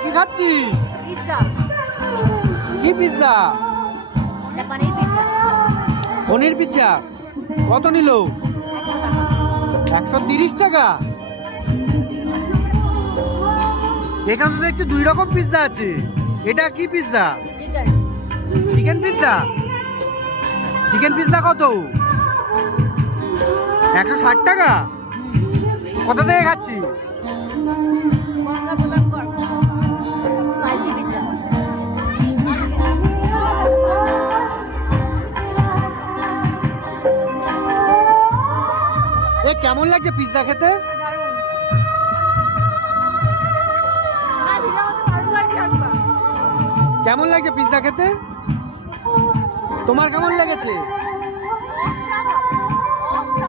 কি খাচ্ছিস? পিৎজা। কি পিৎজা? এটা পনির পিৎজা। পনির পিৎজা কত নিল? 130 টাকা। এখানে তো দেখছি 2 রকম পিৎজা আছে। এটা কি pizza? Chicken. Chicken pizza. Chicken pizza কত? 160 টাকা। কোথা থেকে খাচ্ছিস? বঙ্গার প্রধান কর। Multi pizza. এ কেমন লাগছে পিৎজা খেতে? দারুণ। আর ভিডিও তো ভালো লাগে রাখবা। কেমন লাগছে পিৎজা খেতে? তোমার কেমন লেগেছে?